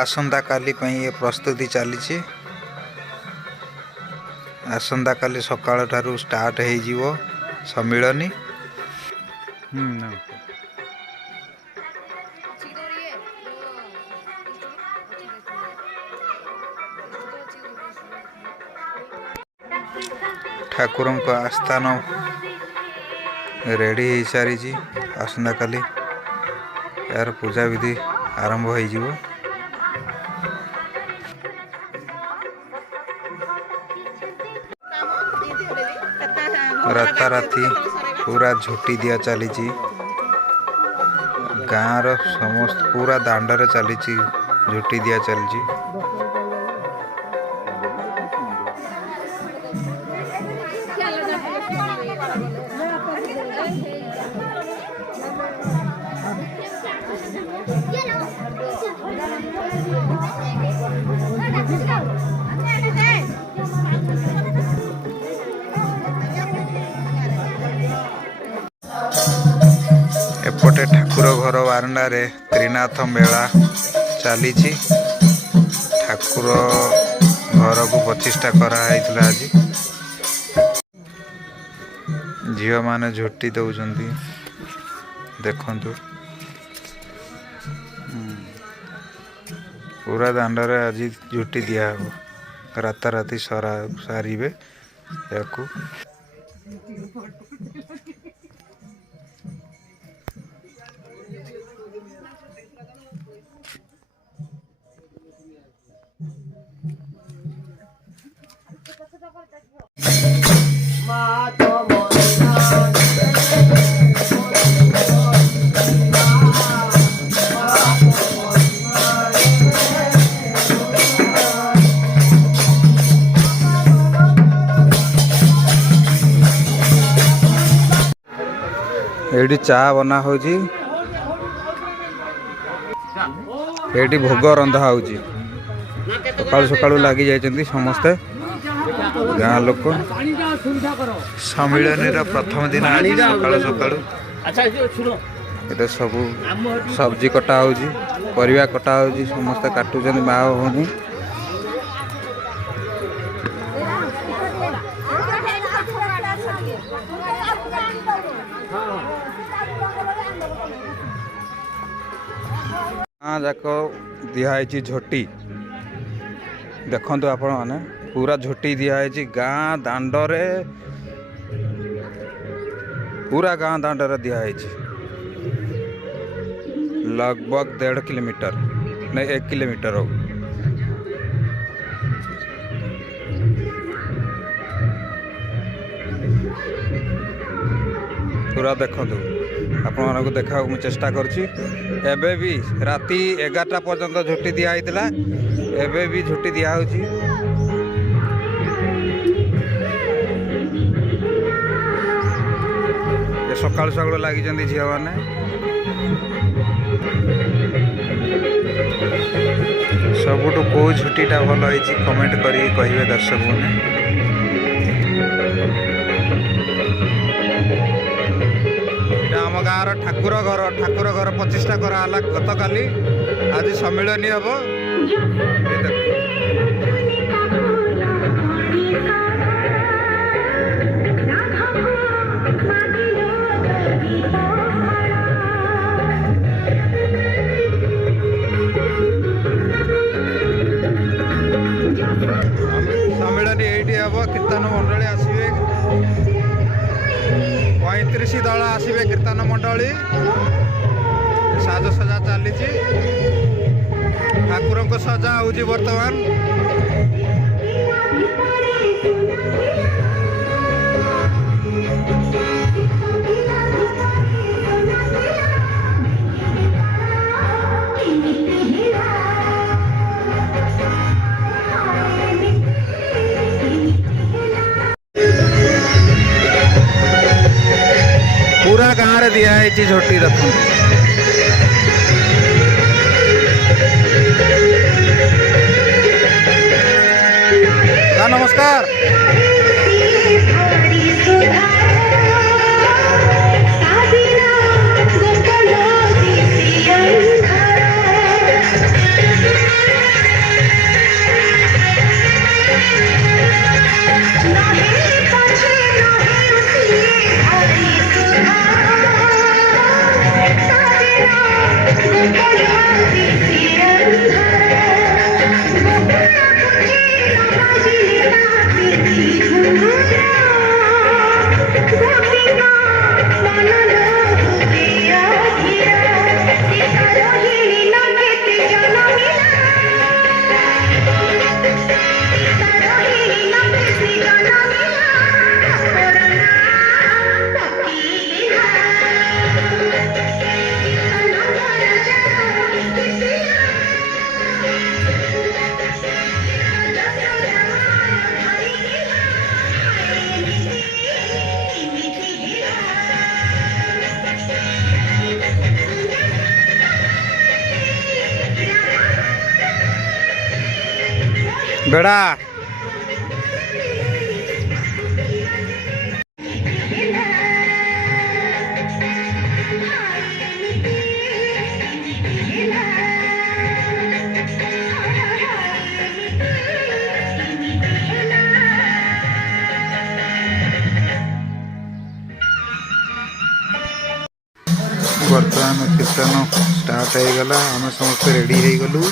आसंता काली ये प्रस्तुति चली। आसंता काली सकाळ ठारू स्टार्ट हो जीवो सम्मिलनी। ठाकुर आस्थान रेडी हो सारी। आसंता काली यार पूजा विधि आरंभ हो जीवो। राताराति पूरा झुटी दिया चली। गाँव समस्त पूरा दांडरे चली झुटी दिया चली। एपटे ठाकुर घर बारंडारे त्रिनाथ मेला चली। ठाकुर घर को प्रतिष्ठा कराई आज। झील माने झुटी दौरान देखु पूरा दांडरे आज झुटी दिया हो। राताराति सारे या एडी चा बना हो भोग रंधा हो। सकाळु सकाळु लगी जाइछन्ती समस्ते गाँ लोक। सम्मिलनी प्रथम दिन आज सकाळु सकाळु ये सब सब्जी कटा हो, परिवा कटा हो, समस्ते काटुछन्ती माँ भौणी। जाक दिहाई झोटी देखु आपण मैंने पूरा झोटी दिहाई गाँ दांडरे पूरा गाँ दांडरे दिहाई लगभग 1.5 किलोमीटर नहीं 1 किलोमीटर हो। पूरा देखु आपण को देखा मुझे चेष्टा करुँची। एबे भी राति 11टा पर्यंत झुटी दिया होता। एबे भी झुटी दिया हो। सकाळु सकाळु लगी झील मैंने। सबुठु कौ झुटीटा भल होती कमेंट करी कहे दर्शक मैंने। आम गाँव ठाकुर घर प्रतिष्ठा कराला गत काली। आज सम्मिलनी हम। सम्मिलनी ये हम। कीर्तन मंडली आसवे 35 दल आसवे। कीर्तन मंडली साजसजा चली। ठाकुर को सजा हो बर्तमान। पूरा गाँव रे दिया है झोटी रखु। नमस्कार। बेड़ा बर्तमान कीर्तन स्टार्ट हो गला आम समस्त रेडी हो गलु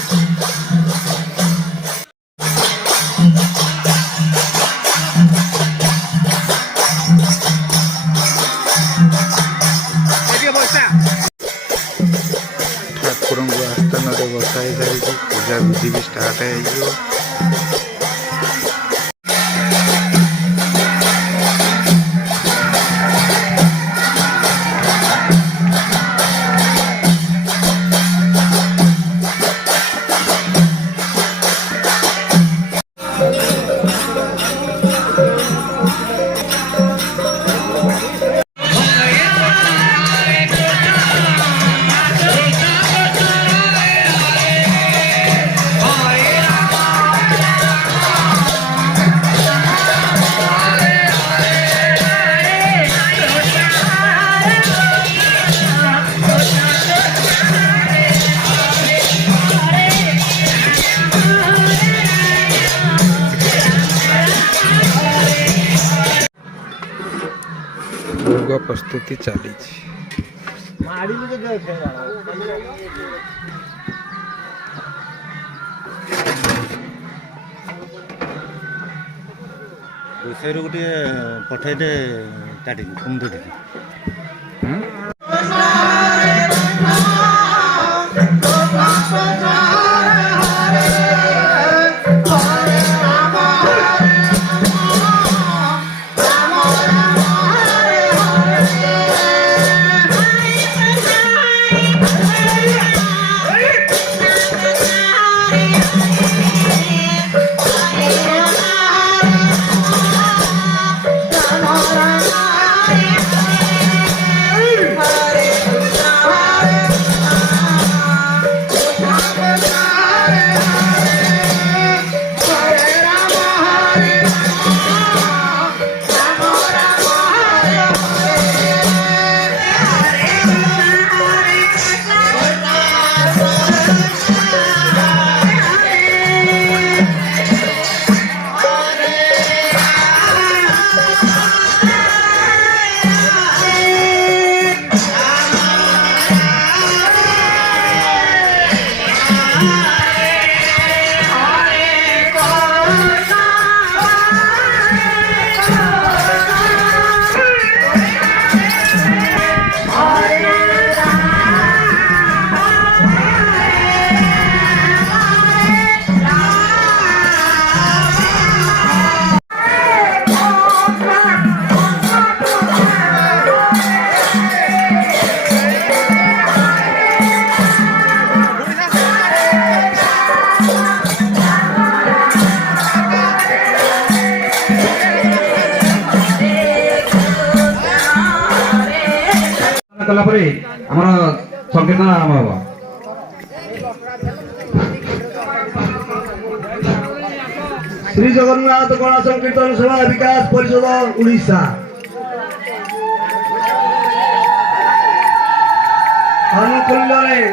ठाकुर को आस्थान बसाई सारी पूजा विधि भी स्टार्ट हो भोग प्रस्तुति चली रोषे गोटे पठेदे काटिक कुमदे कला परे हमर संकीर्तन आरंभ होबा श्री जगन्नाथ कला संकीर्तन सभा विकास परिषद उड़ीसा अनुकूल्य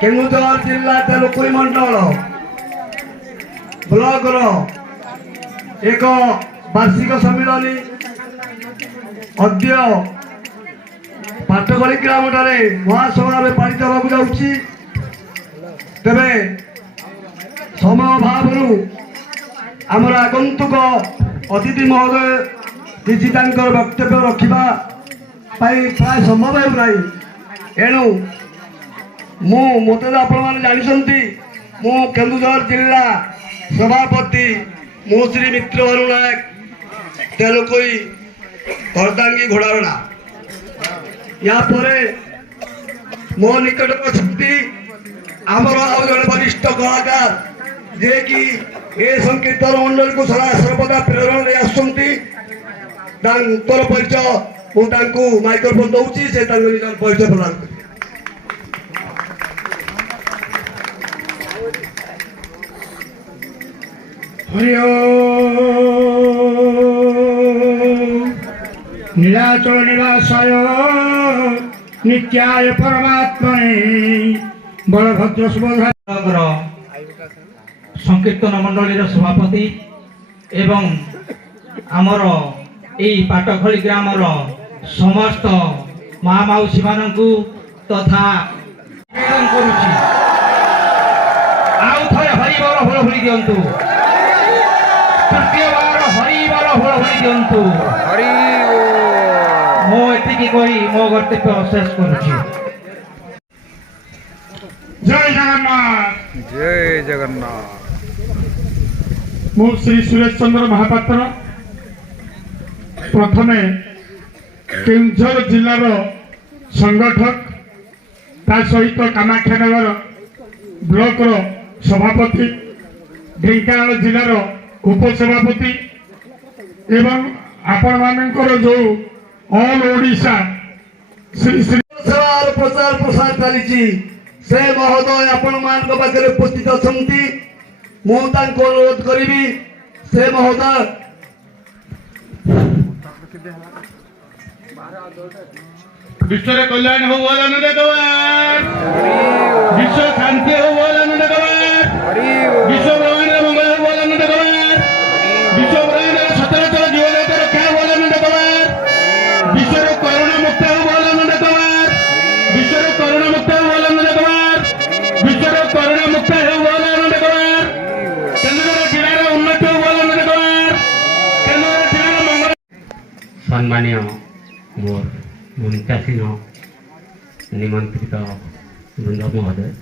केन्दुझर जिला तेलुकुई मंडल ब्लॉक एक वार्षिक सम्मिलन अद्य पाटगली ग्राम महासभा पालित होगा तेरे समय भाव आमर आगंतुक अतिथि महोदय किसी वक्तव्य रखा प्राय संभव होना एणु मत आपण जानते मु केन्दुझर जिला सभापति मु श्री मित्र भानु नायक तेलुकुई अर्धांगी घोड़ारड़ा या मो निकट अच्छी आमर आउ जड़े वरिष्ठ कलाकार जे कि ए संकीर्तन मंडल को सदा सर्वदा प्रेरणा दे आसुंती तांकर परिचय मु माइक्रोफोन दौची से निज परिचय प्रदान कर हरि ओम नीलाचल निवासाय नित्याय परमात्मने बलभद्र सुभद्रा संकीर्तन मंडलीर सभापति एवं आमर एई पाटखली ग्रामर समस्त महामाउसी मानकु तथा निवेदन करुछि आउ थरे हरि बोल होल होली दियंतु तृतीय बार हरि बोल होल होली दियंतु हरि मो एतिकी कहि मो कर्तव्य शेष करुछि जय जगन्नाथ जय जगन्नाथ मु श्री सुरेश चंद्र महापात्र प्रथमे केन्दुझर जिलार संगठक ता सहित कामाख्यानगर ब्लॉक सभापति ढेंकानाल जिलार उपसभापति एवं आपण मानकर जो ऑल ओडिशा श्री श्री सेवार प्रचार प्रसार चली से महोदय आपण मान पाखे उपस्थित अच्छा मुझे अनुरोध करी से महोदय विश्व कल्याण हो बोला विश्व शांति हो बोला विश्व ब्रह्मांड मंगल हो बोला विश्व ब्रह्मांड सचराचर जीवन रक्षा हो बोला विश्व करुणा मुक्त हो बोला विश्व करुणा मुक्त हो बोला विश्व करुणा मुक्त हो बोला केन्द्र जिलार उन्नति हो बोला केन्द्र जिलार मंगल सम्मानीय मोर मुंतासीन निमंत्रित वृंद महोदय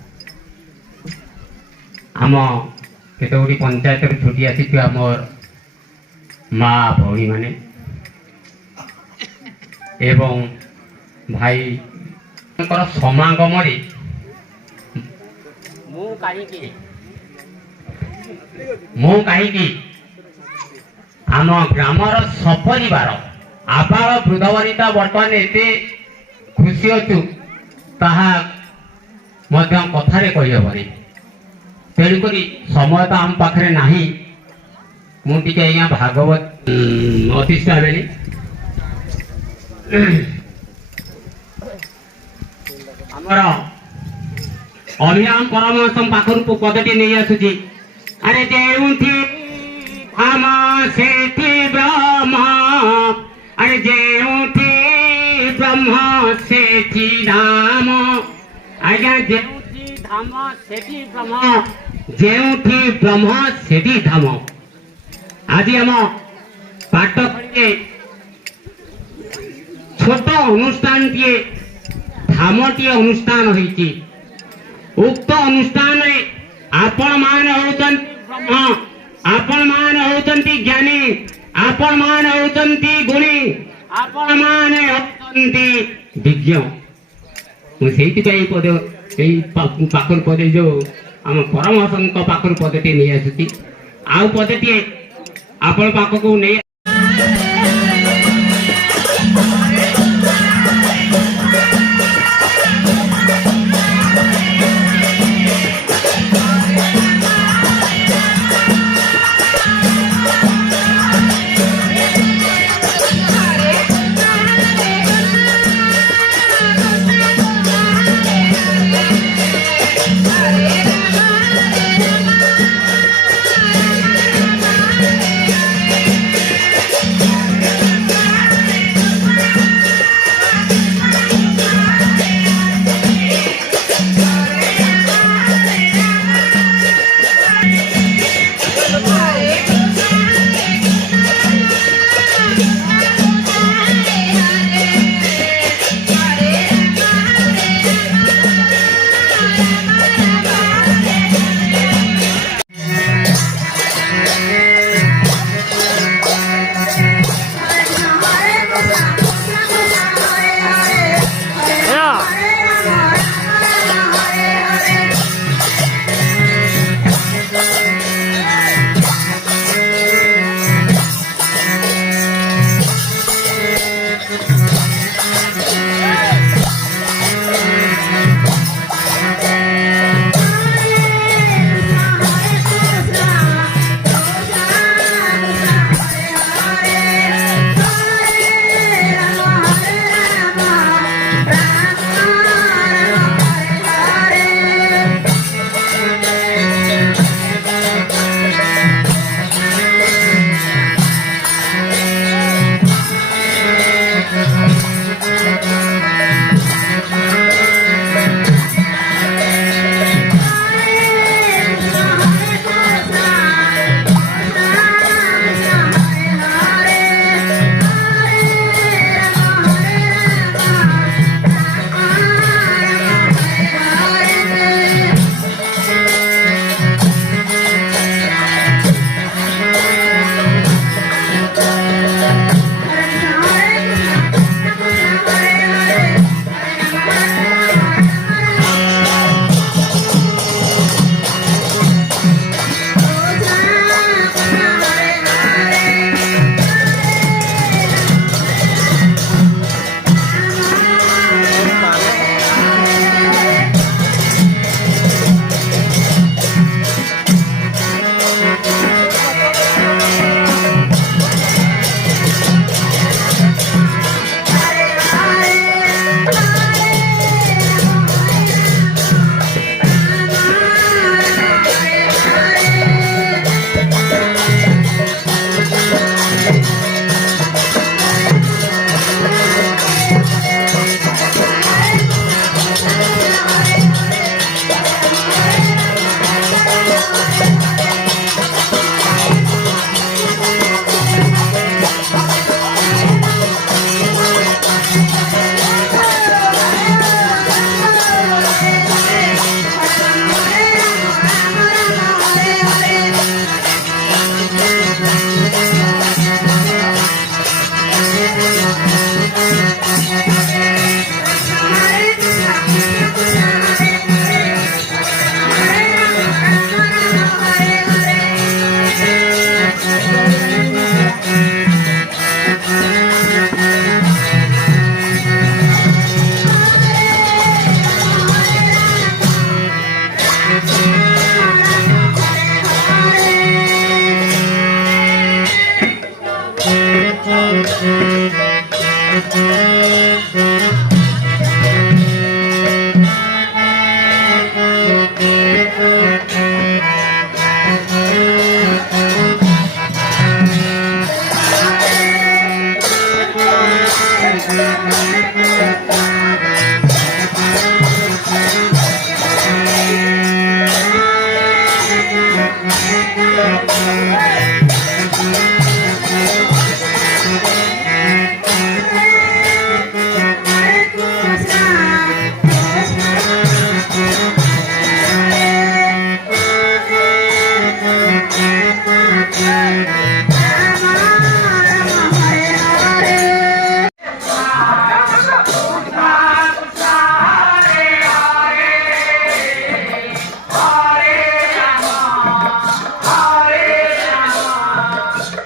आम केतगुड़ी पंचायत छुट्टी आसी मोर माँ भौणी माने एवं भाई समागम मु कहीं आम ग्रामर सपरिवार आबाल वृद्धवनिता बर्तमान एते खुशी अच्छु ताहा कथारे कहीहबनी तेणुक समय तो आम पाखे ना मुझे आज्ञा भागवत अतिष्ठा बेली आमर अभिराम परमहंस पाखर पदटी नहीं आसुची अरे जेउथी धाम सेठी ब्रह्म अरे जेउथी ब्रह्म सेठी धाम आज्ञा जेउथी धाम सेठी ब्रह्म जेउथी ब्रह्म सेठी धाम आज आम पाटखड़ी छोट अनुष्ठान टे धामटी अनुष्ठान होती उक्त अनुष्ठान आपण मान होचंती ब्रह्म आपण मान होचंती ज्ञानी आपण मान होचंती गुणी आपण मान होचंती विज्ञ मुझे पद पाखर पदे जो आम परमहंस पाखर पदटी नहीं आसुची आउ पदटी आपण पाखक नहीं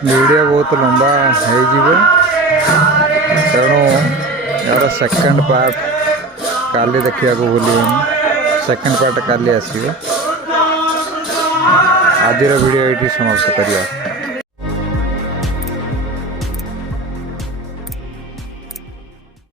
वीडियो बहुत लंबा हो तेणु यार सेकंड पार्ट काली देखा भूल सेकंड पार्ट काली आसो आज वीडियो ये समाप्त करिया।